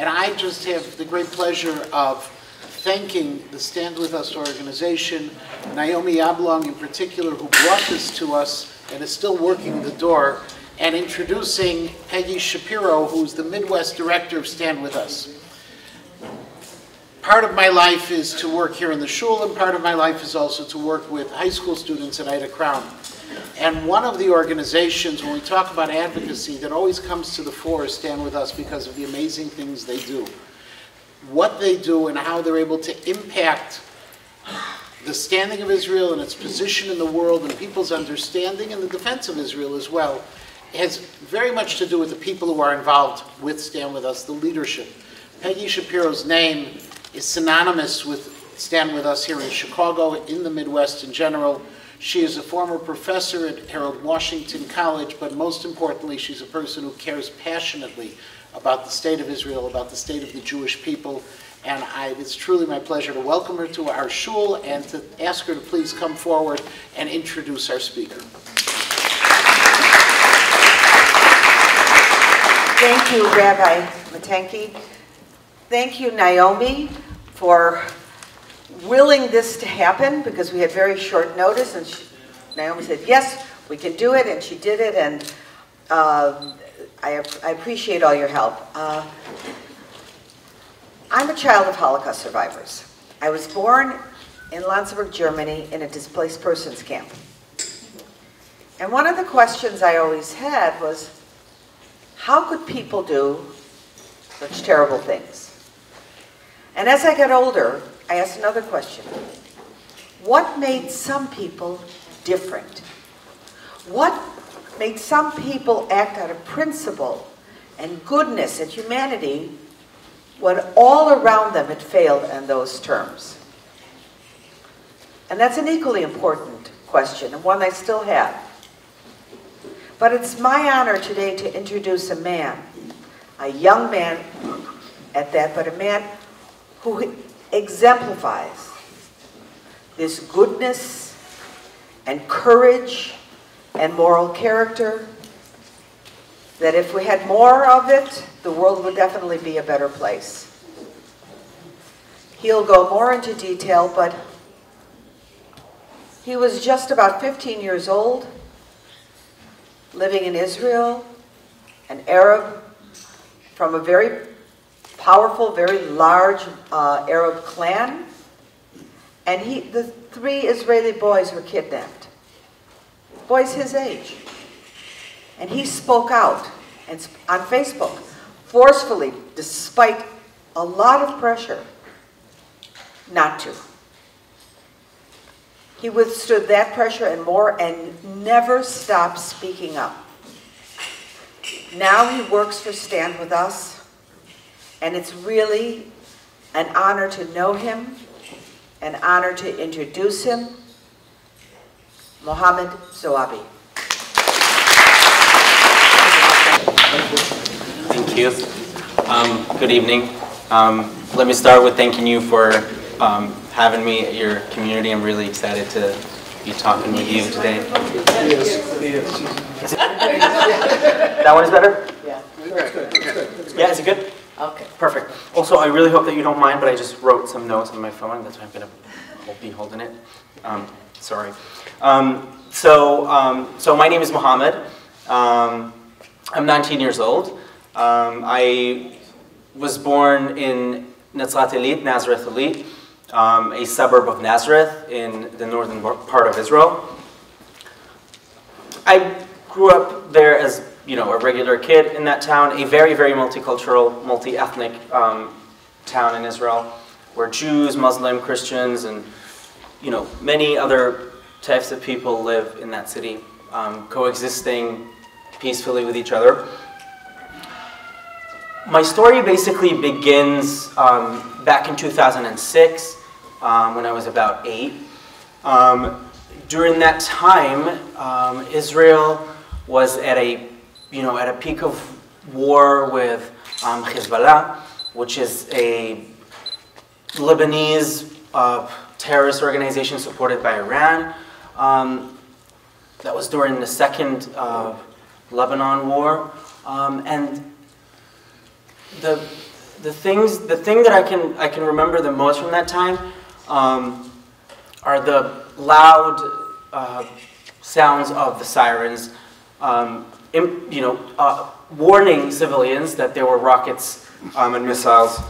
And I just have the great pleasure of thanking the Stand With Us organization, Naomi Oblong in particular, who brought this to us and is still working the door, and introducing Peggy Shapiro, who's the Midwest director of Stand With Us. Part of my life is to work here in the shul, and part of my life is also to work with high school students at Ida Crown. And one of the organizations, when we talk about advocacy, that always comes to the fore is Stand With Us because of the amazing things they do. What they do and how they're able to impact the standing of Israel and its position in the world and people's understanding and the defense of Israel as well has very much to do with the people who are involved with Stand With Us, the leadership. Peggy Shapiro's name is synonymous with Stand With Us here in Chicago, in the Midwest in general. She is a former professor at Harold Washington College, but most importantly, she's a person who cares passionately about the state of Israel, about the state of the Jewish people. And it's truly my pleasure to welcome her to our shul and to ask her to please come forward and introduce our speaker. Thank you, Rabbi Matanki. Thank you, Naomi, for willing this to happen, because we had very short notice, and Naomi said, yes, we can do it, and she did it, and I appreciate all your help. I'm a child of Holocaust survivors. I was born in Landsberg, Germany, in a displaced persons camp. And one of the questions I always had was, how could people do such terrible things? And as I got older, I asked another question. What made some people different? What made some people act out of principle and goodness and humanity when all around them had failed in those terms? And that's an equally important question, and one I still have. But it's my honor today to introduce a man, a young man at that, but a man who exemplifies this goodness and courage and moral character, that if we had more of it, the world would definitely be a better place. He'll go more into detail, but he was just about 15 years old, living in Israel, an Arab from a very powerful, very large Arab clan, and the 3 Israeli boys were kidnapped. Boys his age. And he spoke out on Facebook, forcefully, despite a lot of pressure, not to. He withstood that pressure and more, and never stopped speaking up. Now he works for Stand With Us, and it's really an honor to know him, an honor to introduce him, Mohammad Zoabi. Thank you. Good evening. Let me start with thanking you for having me at your community. I'm really excited to be talking with you today. That one is better? Yeah. Yeah, is it good? Okay. Perfect. Also, I really hope that you don't mind, but I just wrote some notes on my phone. That's why I'm going to be holding it. Sorry. So my name is Mohammed. I'm 19 years old. I was born in Nazareth Elite, a suburb of Nazareth in the northern part of Israel. I grew up there as, a regular kid in that town, a very, very multicultural, multi-ethnic town in Israel, where Jews, Muslim, Christians, and many other types of people live in that city, coexisting peacefully with each other. My story basically begins back in 2006, when I was about 8. During that time, Israel was at a peak of war with Hezbollah, which is a Lebanese terrorist organization supported by Iran. That was during the second Lebanon war, and the thing that I can remember the most from that time are the loud sounds of the sirens, warning civilians that there were rockets and missiles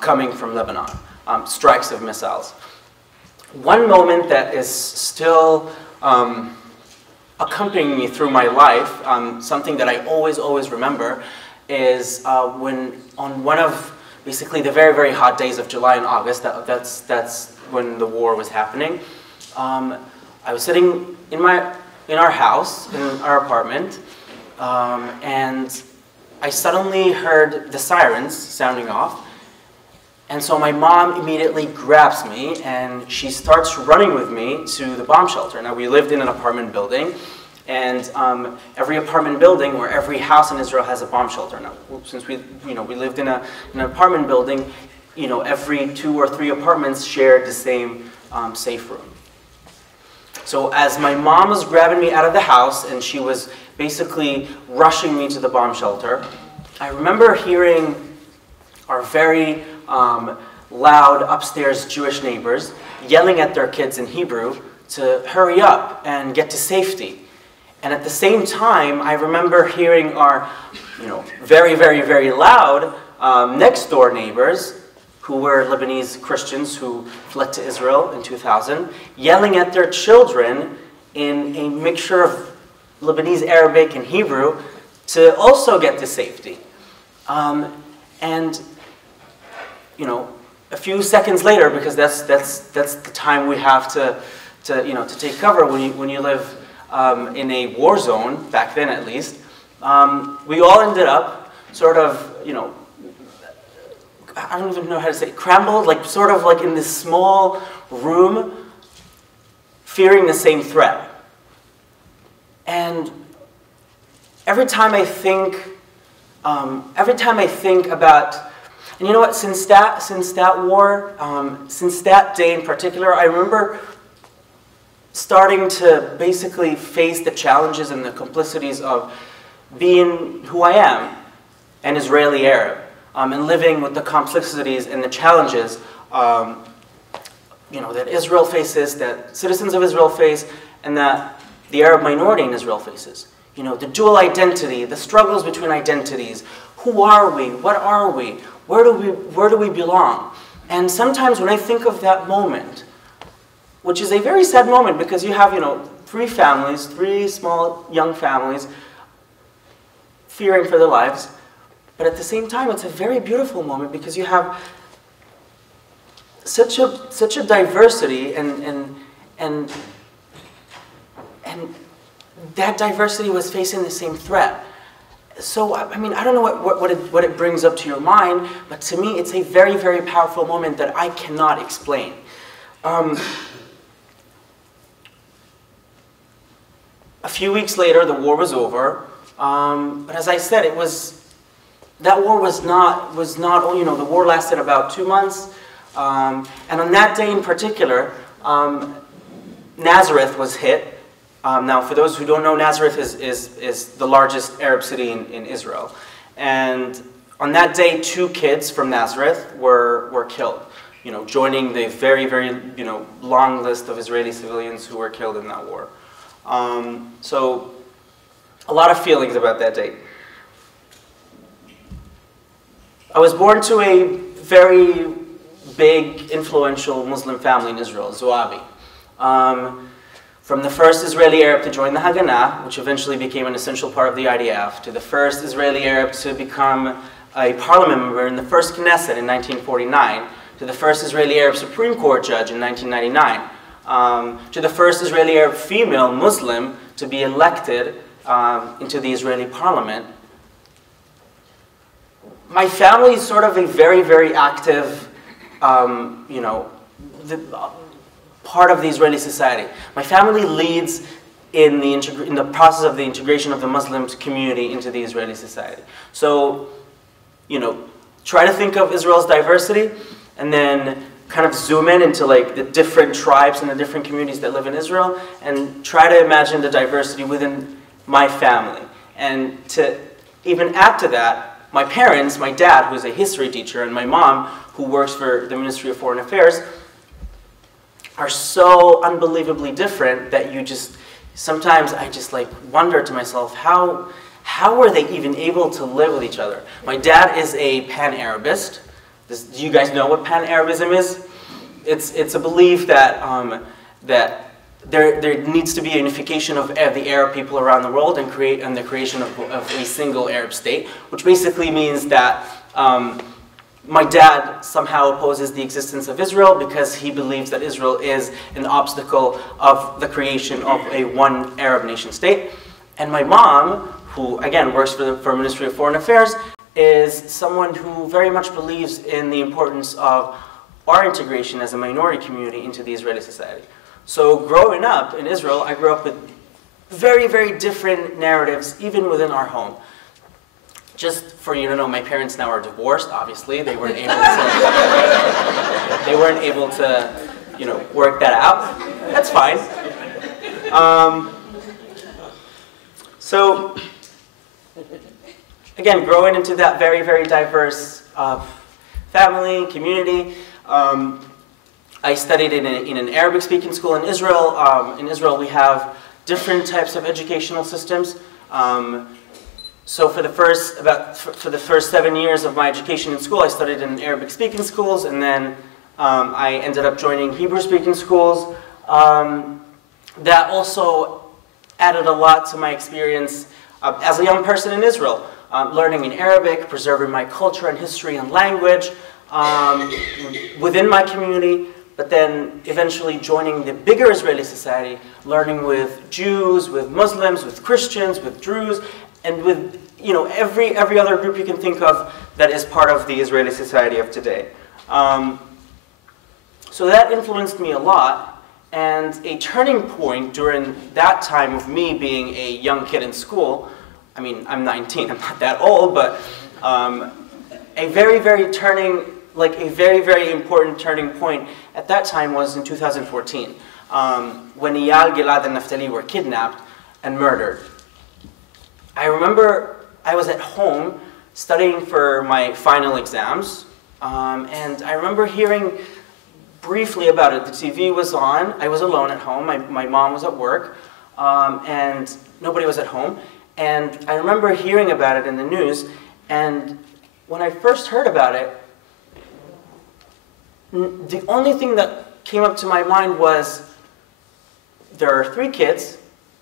coming from Lebanon, strikes of missiles. One moment that is still accompanying me through my life, something that I always remember, is when on one of basically the very, very hot days of July and August, that's when the war was happening, I was sitting in our house, in our apartment, and I suddenly heard the sirens sounding off. And so my mom immediately grabs me and she starts running with me to the bomb shelter. Now, we lived in an apartment building, and every apartment building or every house in Israel has a bomb shelter. Now, since we lived in an apartment building, every 2 or 3 apartments shared the same safe room. So as my mom was grabbing me out of the house and she was basically rushing me to the bomb shelter, I remember hearing our very loud upstairs Jewish neighbors yelling at their kids in Hebrew to hurry up and get to safety. And at the same time, I remember hearing our very, very, very loud next door neighbors, who were Lebanese Christians who fled to Israel in 2000, yelling at their children in a mixture of Lebanese, Arabic, and Hebrew to also get to safety. And a few seconds later, because that's the time we have to take cover when you live in a war zone, back then at least, we all ended up sort of, I don't even know how to say it, crumbled, sort of like in this small room, fearing the same threat. And every time I think about, and you know what, since that war, since that day in particular, I remember starting to basically face the challenges and the complexities of being who I am, an Israeli Arab, and living with the complexities and the challenges that Israel faces, that citizens of Israel face, and that the Arab minority in Israel faces. The dual identity, the struggles between identities. Who are we? What are we? Where do we belong? And sometimes when I think of that moment, which is a very sad moment because you have, 3 families, 3 small young families fearing for their lives, but at the same time it's a very beautiful moment because you have such a diversity and that diversity was facing the same threat. So, I mean, I don't know what it brings up to your mind, but to me it's a very, very powerful moment that I cannot explain. A few weeks later, the war was over, but as I said, that war was not only, the war lasted about 2 months, and on that day in particular, Nazareth was hit. Now, for those who don't know, Nazareth is the largest Arab city in Israel, and on that day, 2 kids from Nazareth were killed, joining the very, very, long list of Israeli civilians who were killed in that war. So, a lot of feelings about that date. I was born to a very big, influential Muslim family in Israel, Zoabi. From the first Israeli Arab to join the Haganah, which eventually became an essential part of the IDF, to the first Israeli Arab to become a parliament member in the first Knesset in 1949, to the first Israeli Arab Supreme Court judge in 1999, to the first Israeli Arab female Muslim to be elected into the Israeli parliament. My family is sort of a very, very active, part of the Israeli society. My family leads in the process of the integration of the Muslim community into the Israeli society. So, try to think of Israel's diversity, and then kind of zoom in into the different tribes and the different communities that live in Israel, and try to imagine the diversity within my family. And to even add to that, my parents, my dad, who's a history teacher, and my mom, who works for the Ministry of Foreign Affairs, are so unbelievably different that you just, sometimes I just like wonder to myself, how are they even able to live with each other? My dad is a Pan-Arabist. Do you guys know what Pan-Arabism is? It's a belief that, that there needs to be a unification of the Arab people around the world and the creation of a single Arab state, which basically means that my dad somehow opposes the existence of Israel because he believes that Israel is an obstacle of the creation of a one Arab nation state. And my mom, who again works for the Ministry of Foreign Affairs, is someone who very much believes in the importance of our integration as a minority community into the Israeli society. So growing up in Israel, I grew up with very, very different narratives, even within our home. Just for you to know, my parents now are divorced, obviously. They weren't able to, you know, work that out. That's fine. So, again, growing into that very, very diverse family, community. I studied in an Arabic-speaking school in Israel. In Israel, we have different types of educational systems. So for the first 7 years of my education in school, I studied in Arabic-speaking schools, and then I ended up joining Hebrew-speaking schools. That also added a lot to my experience as a young person in Israel, learning in Arabic, preserving my culture and history and language within my community, but then eventually joining the bigger Israeli society, learning with Jews, with Muslims, with Christians, with Druze, and with, you know, every other group you can think of that is part of the Israeli society of today. So that influenced me a lot, and a turning point during that time of me being a young kid in school, I mean, I'm 19, I'm not that old, but a very, very important turning point at that time was in 2014, when Eyal, Gilad, and Naftali were kidnapped and murdered. I remember I was at home studying for my final exams, and I remember hearing briefly about it. The TV was on, I was alone at home, my mom was at work, and nobody was at home. And I remember hearing about it in the news, and when I first heard about it, the only thing that came up to my mind was, there are 3 kids,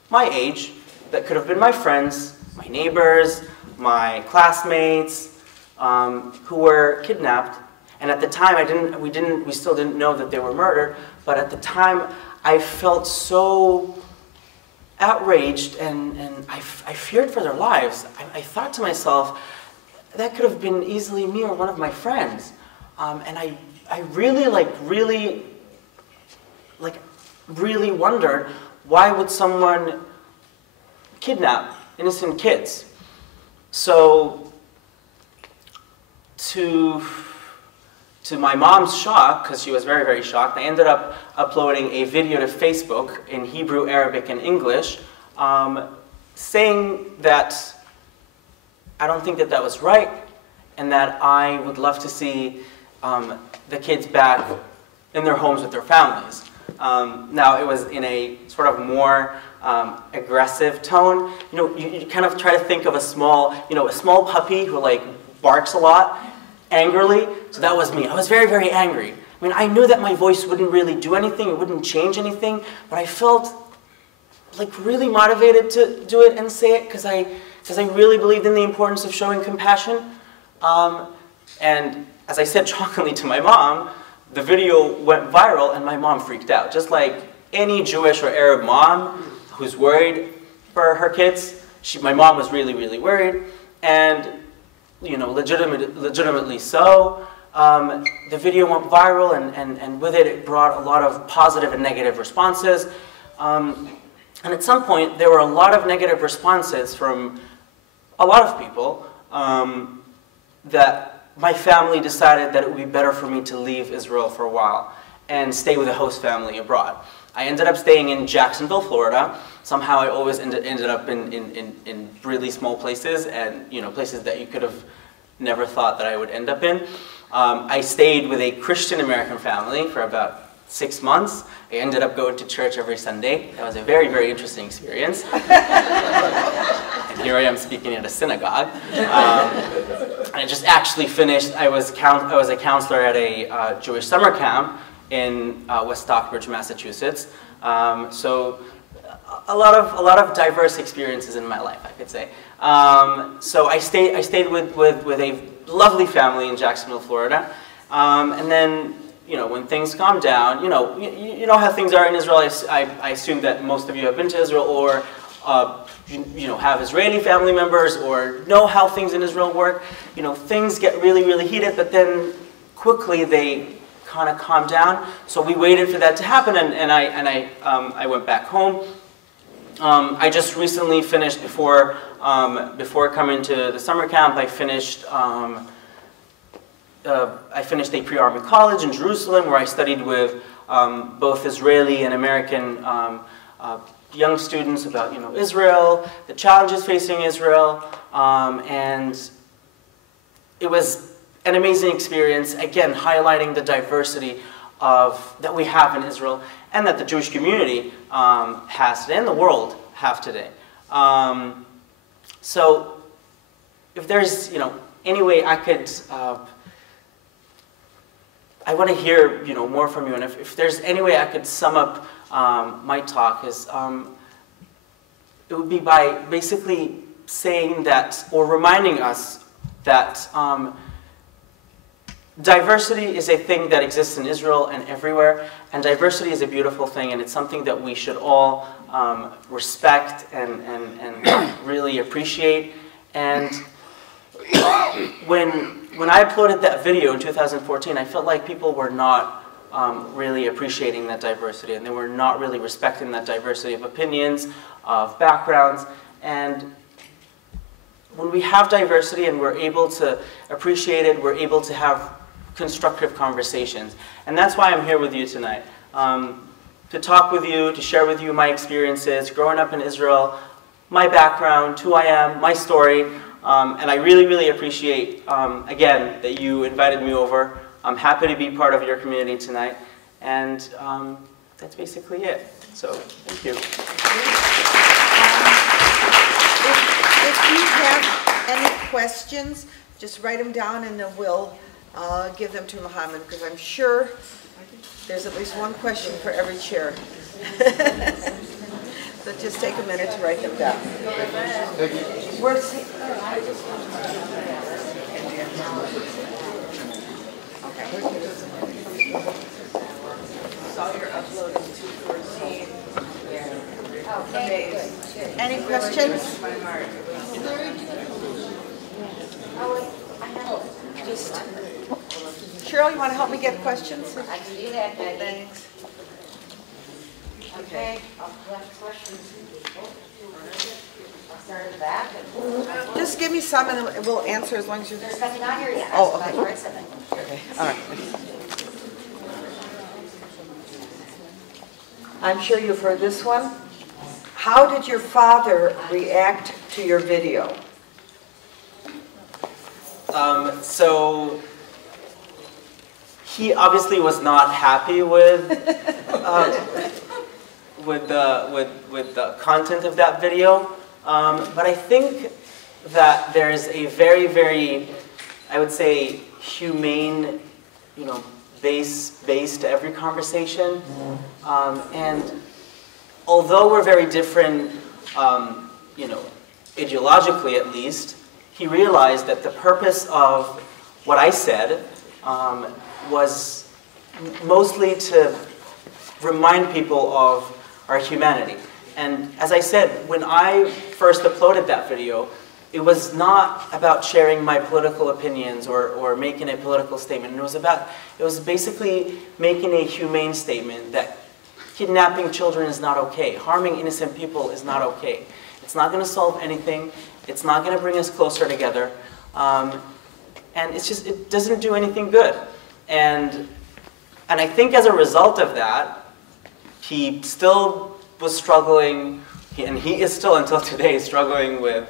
my age, that could have been my friends, my neighbors, my classmates, who were kidnapped. And at the time, we still didn't know that they were murdered, but at the time, I felt so outraged, and I feared for their lives. I thought to myself, that could have been easily me or one of my friends. And I really wondered, why would someone kidnap innocent kids? So, to my mom's shock, because she was very, very shocked, I ended up uploading a video to Facebook in Hebrew, Arabic, and English, saying that I don't think that was right, and that I would love to see the kids back in their homes with their families. Now, it was in a sort of more aggressive tone. You know, you kind of try to think of a small puppy who like barks a lot, angrily. So that was me. I was very, very angry. I mean, I knew that my voice wouldn't really do anything, it wouldn't change anything, but I felt like really motivated to do it and say it because I really believed in the importance of showing compassion. And as I said shockingly to my mom, the video went viral and my mom freaked out. Just like any Jewish or Arab mom who's worried for her kids, my mom was really, really worried. And you know, legitimately so. The video went viral, and with it, it brought a lot of positive and negative responses. And at some point, there were a lot of negative responses from a lot of people that my family decided that it would be better for me to leave Israel for a while and stay with a host family abroad. I ended up staying in Jacksonville, Florida. Somehow I always ended up in really small places, and you know, places that you could have never thought that I would end up in. I stayed with a Christian American family for about 6 months. I ended up going to church every Sunday. That was a very, very interesting experience. And here I am speaking at a synagogue. I just actually finished, I was a counselor at a Jewish summer camp in West Stockbridge, Massachusetts. So a lot of diverse experiences in my life, I could say. So I stayed with a lovely family in Jacksonville, Florida. And then, you know, when things calmed down, you know how things are in Israel. I assume that most of you have been to Israel, or you know, have Israeli family members, or know how things in Israel work. You know, things get really, really heated, but then quickly they kind of calm down. So we waited for that to happen, and I went back home. I just recently finished, before coming to the summer camp, I finished a pre-army college in Jerusalem, where I studied with both Israeli and American young students about, you know, Israel, the challenges facing Israel, and it was an amazing experience, again, highlighting the diversity that we have in Israel, and that the Jewish community has today, and the world have today. So if there's, you know, any way I could, I want to hear, you know, more from you, and if there's any way I could sum up my talk, is it would be by basically saying that, or reminding us that diversity is a thing that exists in Israel and everywhere, and diversity is a beautiful thing, and it's something that we should all respect and really appreciate. And when I uploaded that video in 2014, I felt like people were not really appreciating that diversity, and they were not really respecting that diversity of opinions, of backgrounds. And when we have diversity and we're able to appreciate it, we're able to have constructive conversations. And that's why I'm here with you tonight, to talk with you, to share with you my experiences growing up in Israel, my background, who I am, my story. And I really, really appreciate, again, that you invited me over. I'm happy to be part of your community tonight. And that's basically it. So, thank you. If you have any questions, just write them down, and then we'll give them to Mohammad, because I'm sure there's at least one question for every chair. So just take a minute to write them down. Where's he? Saw your upload in 214. Okay. Any questions? Just, Cheryl, you want to help me get questions? I can do that, Becky. Thanks. Okay, I'll collect questions. I'll start at the back. Just give me some, and then we'll answer as long as you. There's nothing on here yet. Oh, okay. I'll write something. Okay, all right. I'm sure you've heard this one. How did your father react to your video? So he obviously was not happy with the content of that video, but I think that there's a very, very, I would say, humane, you know, base to every conversation, and although we're very different, you know, ideologically at least, he realized that the purpose of what I said was mostly to remind people of our humanity. And as I said, when I first uploaded that video, it was not about sharing my political opinions or making a political statement. It was basically making a humane statement that kidnapping children is not okay. Harming innocent people is not okay. It's not going to solve anything. It's not going to bring us closer together. And it doesn't do anything good. And I think as a result of that, he still was struggling, and he is still until today struggling with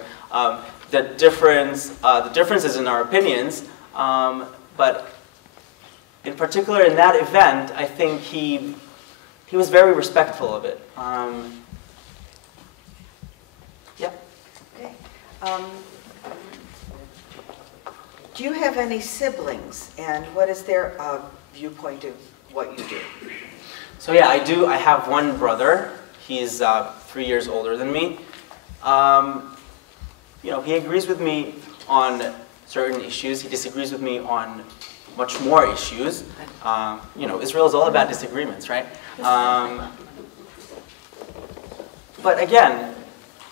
the differences in our opinions, but in particular in that event, I think he was very respectful of it. Yeah. Okay. Do you have any siblings, and what is their viewpoint of what you do? So yeah, I do. I have one brother. He's 3 years older than me. You know, he agrees with me on certain issues. He disagrees with me on much more issues. You know, Israel is all about disagreements, right? But again,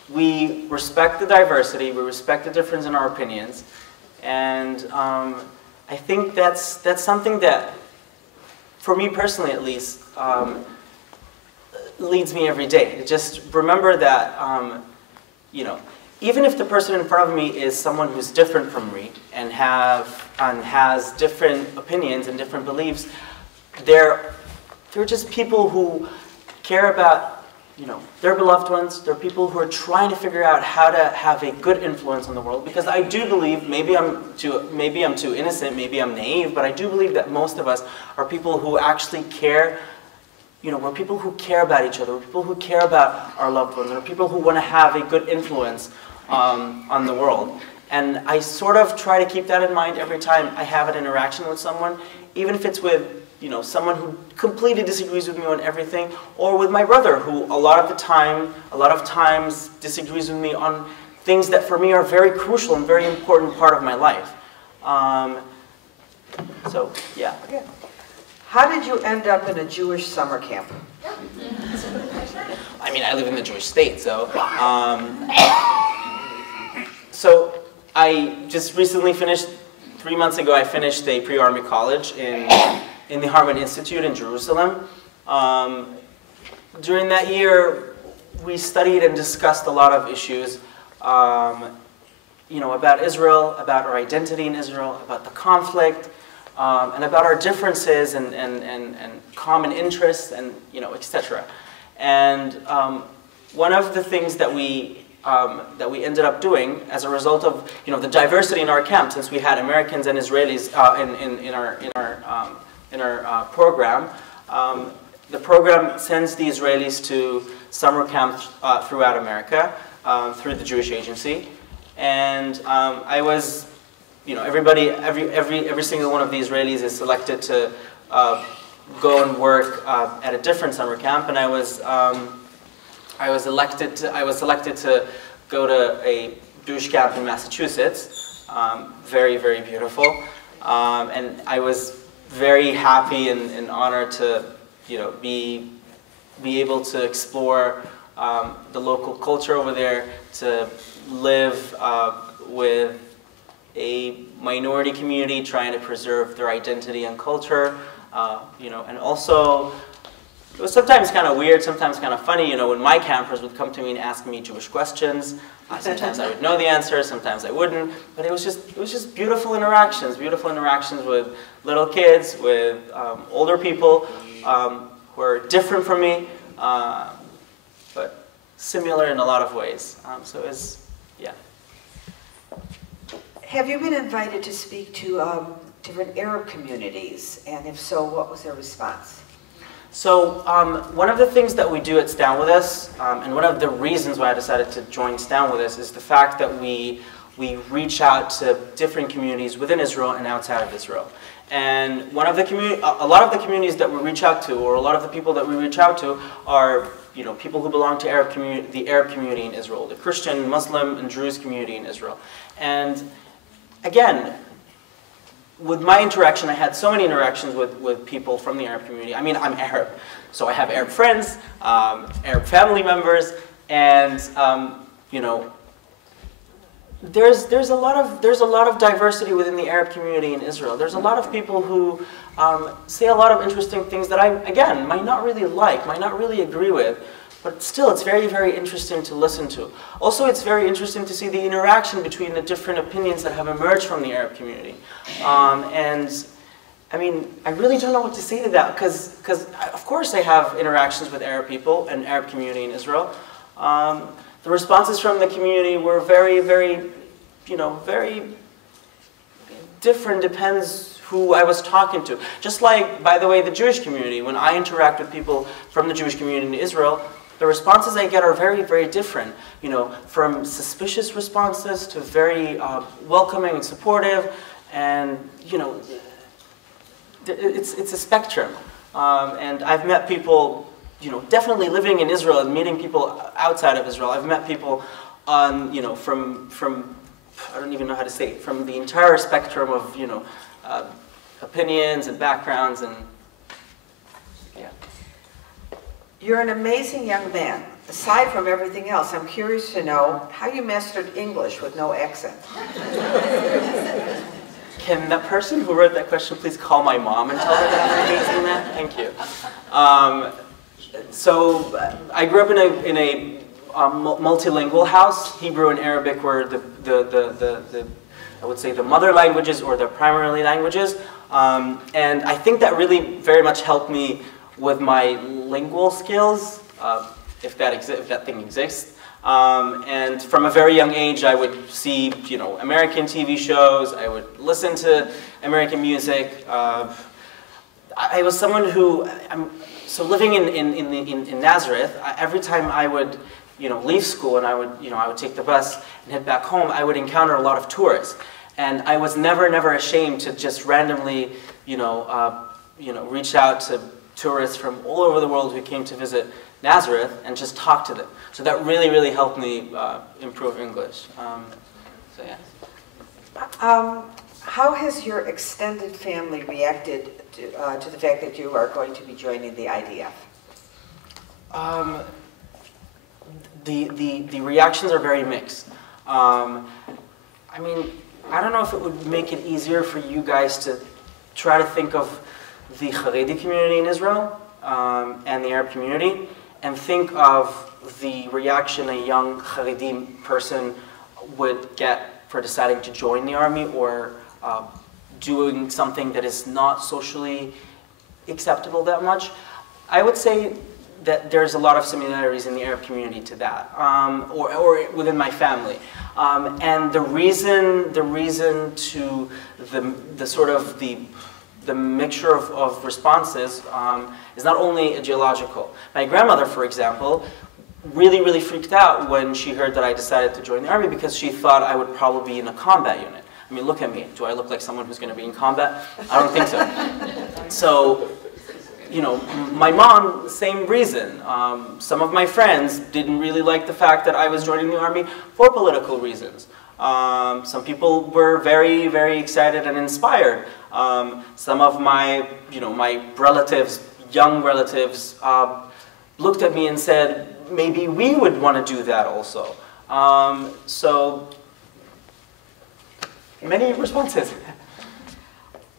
we respect the diversity. We respect the difference in our opinions. And I think that's something that, for me personally at least, leads me every day. Just remember that, you know, even if the person in front of me is someone who's different from me and has different opinions and different beliefs, they're just people who care about, you know, their beloved ones. They're people who are trying to figure out how to have a good influence on the world. Because I do believe, maybe I'm too innocent, maybe I'm naive, but I do believe that most of us are people who actually care. You know, we're people who care about each other. We're people who care about our loved ones. We're people who want to have a good influence on the world. And I sort of try to keep that in mind every time I have an interaction with someone, even if it's with, you know, someone who completely disagrees with me on everything, or with my brother, who a lot of times disagrees with me on things that for me are very crucial and very important part of my life. So, yeah. Okay. How did you end up in a Jewish summer camp? I mean, I live in the Jewish state, so. So I just recently finished, 3 months ago, I finished a pre-army college in the Harman Institute in Jerusalem. During that year, we studied and discussed a lot of issues, you know, about Israel, about our identity in Israel, about the conflict, and about our differences and common interests, and, you know, etc. And one of the things that we ended up doing as a result of, you know, the diversity in our camp, since we had Americans and Israelis in our program. The program sends the Israelis to summer camps throughout America through the Jewish Agency, and I was, you know, every single one of the Israelis is selected to go and work at a different summer camp, and I was selected to go to a Jewish camp in Massachusetts, very, very beautiful, and I was very happy and honored to, you know, be able to explore the local culture over there, to live with a minority community trying to preserve their identity and culture, you know, and also it was sometimes kind of weird, sometimes kind of funny, you know, when my campers would come to me and ask me Jewish questions. Sometimes I would know the answer, sometimes I wouldn't, but it was just beautiful interactions with little kids, with older people who are different from me, but similar in a lot of ways. So it was, yeah. Have you been invited to speak to different Arab communities, and if so, what was their response? So one of the things that we do at Stand With Us, and one of the reasons why I decided to join Stand With Us, is the fact that we reach out to different communities within Israel and outside of Israel. And a lot of the communities that we reach out to, or a lot of the people that we reach out to, are, you know, people who belong to the Arab community in Israel, the Christian, Muslim, and Druze community in Israel. And again, with my interaction, I had so many interactions with people from the Arab community. I mean, I'm Arab, so I have Arab friends, Arab family members, and you know, there's a lot of diversity within the Arab community in Israel. There's a lot of people who say a lot of interesting things that I, again, might not really like, might not really agree with, but still, it's very, very interesting to listen to. Also, it's very interesting to see the interaction between the different opinions that have emerged from the Arab community. And I mean, I really don't know what to say to that, because of course I have interactions with Arab people and Arab community in Israel. The responses from the community were very, very very different, depends who I was talking to. Just like, by the way, the Jewish community, when I interact with people from the Jewish community in Israel, the responses I get are very, very different. From suspicious responses to very welcoming and supportive, and it's a spectrum. And I've met people, definitely living in Israel and meeting people outside of Israel. I've met people on, from I don't even know how to say it, from the entire spectrum of, opinions and backgrounds, and yeah. You're an amazing young man. Aside from everything else, I'm curious to know how you mastered English with no accent. Can that person who wrote that question please call my mom and tell her that I'm amazing man? Thank you. So I grew up in a multilingual house. Hebrew and Arabic were I would say the mother languages or the primary languages. And I think that really very much helped me with my lingual skills, if that thing exists. And from a very young age, I would see, American TV shows. I would listen to American music. I was someone who, so living in Nazareth, every time I would, leave school and I would take the bus and head back home, I would encounter a lot of tourists. And I was never ashamed to just randomly, reach out to tourists from all over the world who came to visit Nazareth and just talk to them. So that really, really helped me improve English. So yeah. How has your extended family reacted to the fact that you are going to be joining the IDF? The reactions are very mixed. I don't know if it would make it easier for you guys to try to think of the Haredi community in Israel and the Arab community, and think of the reaction a young Haredi person would get for deciding to join the army or doing something that is not socially acceptable that much. I would say that there's a lot of similarities in the Arab community to that, or within my family. And the reason to the sort of the mixture of responses is not only ideological. My grandmother, for example, really freaked out when she heard that I decided to join the army because she thought I would probably be in a combat unit. I mean, look at me. Do I look like someone who's going to be in combat? I don't think so. So, my mom, same reason. Some of my friends didn't really like the fact that I was joining the army for political reasons. Some people were very excited and inspired. Some of my, my relatives, young relatives, looked at me and said, maybe we would want to do that also. So, many responses.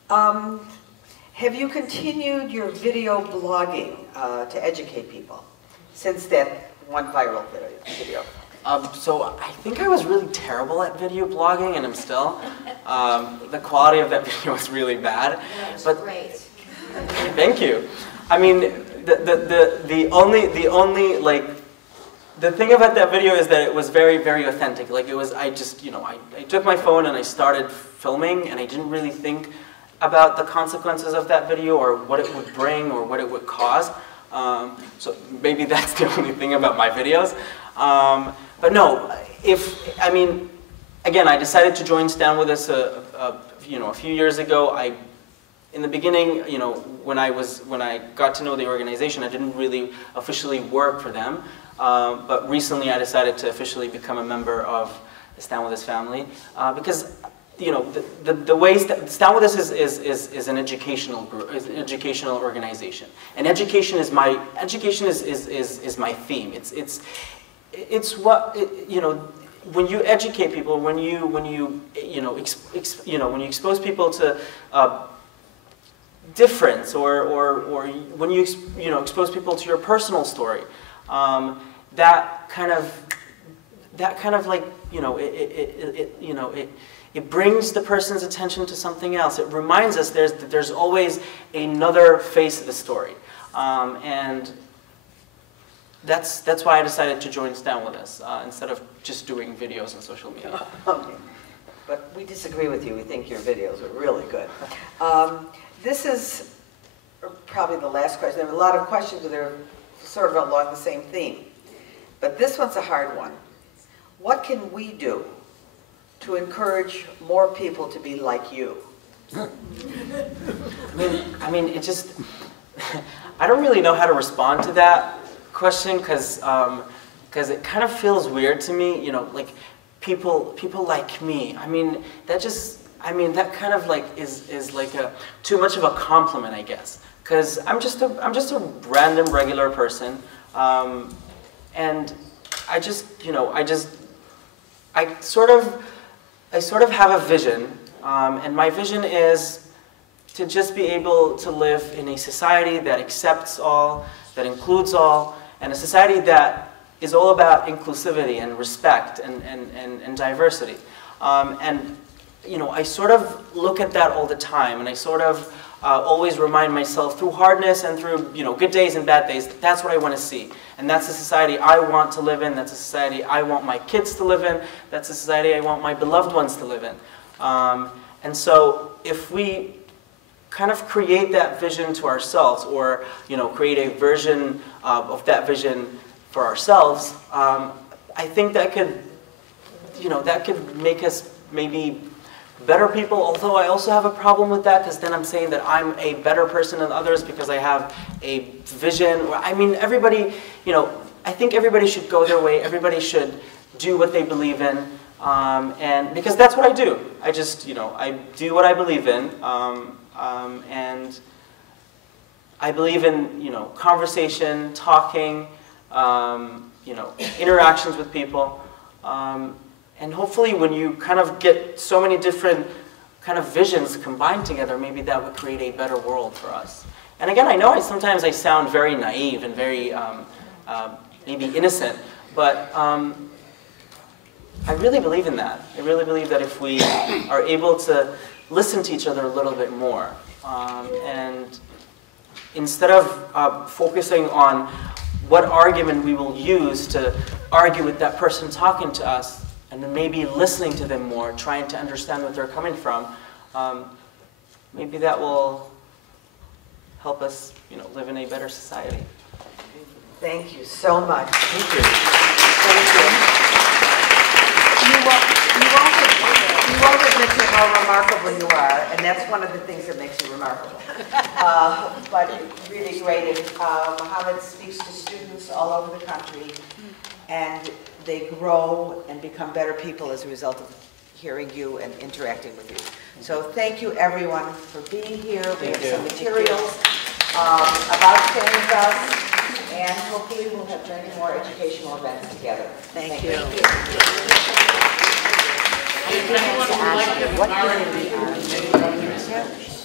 Have you continued your video blogging to educate people since that one viral video? So I think I was really terrible at video blogging, and I'm still. The quality of that video was really bad. That's but great. Thank you. I mean, the thing about that video is that it was very authentic. Like, it was, I just, I took my phone and I started filming, and I didn't really think about the consequences of that video or what it would bring or what it would cause. So maybe that's the only thing about my videos. But no, again, I decided to join Stand With Us a few years ago. In the beginning, when I got to know the organization, I didn't really officially work for them. But recently, I decided to officially become a member of the Stand With Us family because the ways that Stand With Us is an educational group, is an educational organization, and education is my theme. It's what when you educate people, when you expose people to difference, or when you expose people to your personal story, that kind of like it brings the person's attention to something else. It reminds us that there's always another face of the story, and that's why I decided to join Stand With Us instead of just doing videos on social media. Okay. but we disagree with you. We think your videos are really good. This is probably the last question. There are a lot of questions that are sort of along the same theme. But this one's a hard one. What can we do to encourage more people to be like you? I mean, it just, I don't really know how to respond to that question because it kind of feels weird to me, you know, like people like me. I mean, that kind of like is like too much of a compliment, I guess. Because I'm just a random regular person, and I just, you know, I sort of have a vision, and my vision is to just be able to live in a society that accepts all, that includes all, and a society that is all about inclusivity and respect and diversity. And you know, I sort of look at that all the time, and I sort of always remind myself through hardness and through, you know, good days and bad days, that's what I want to see. And that's the society I want to live in, that's a society I want my kids to live in, that's a society I want my beloved ones to live in. And so if we kind of create that vision to ourselves, or, you know, create a version of that vision for ourselves, I think that could, you know, that could make us maybe better people, although I also have a problem with that, because then I'm saying that I'm a better person than others because I have a vision. I mean, everybody, you know, I think everybody should go their way, everybody should do what they believe in, and because that's what I do. I just, you know, I do what I believe in, and I believe in, you know, conversation, talking, you know, interactions with people. And hopefully when you kind of get so many different kind of visions combined together, maybe that would create a better world for us. And again, I know sometimes I sound very naive and very maybe innocent, but I really believe in that. I really believe that if we are able to listen to each other a little bit more, and instead of focusing on what argument we will use to argue with that person talking to us, and then maybe listening to them more, trying to understand what they're coming from, maybe that will help us, you know, live in a better society. Thank you so much. Thank you. Thank you. You won't admit to how remarkable you are, and that's one of the things that makes you remarkable. But really great. Mohammad speaks to students all over the country, and they grow and become better people as a result of hearing you and interacting with you. So thank you everyone for being here. We have some materials about staying with us, and hopefully we'll have many more educational events together. Thank you. If anyone would like to What year are we on?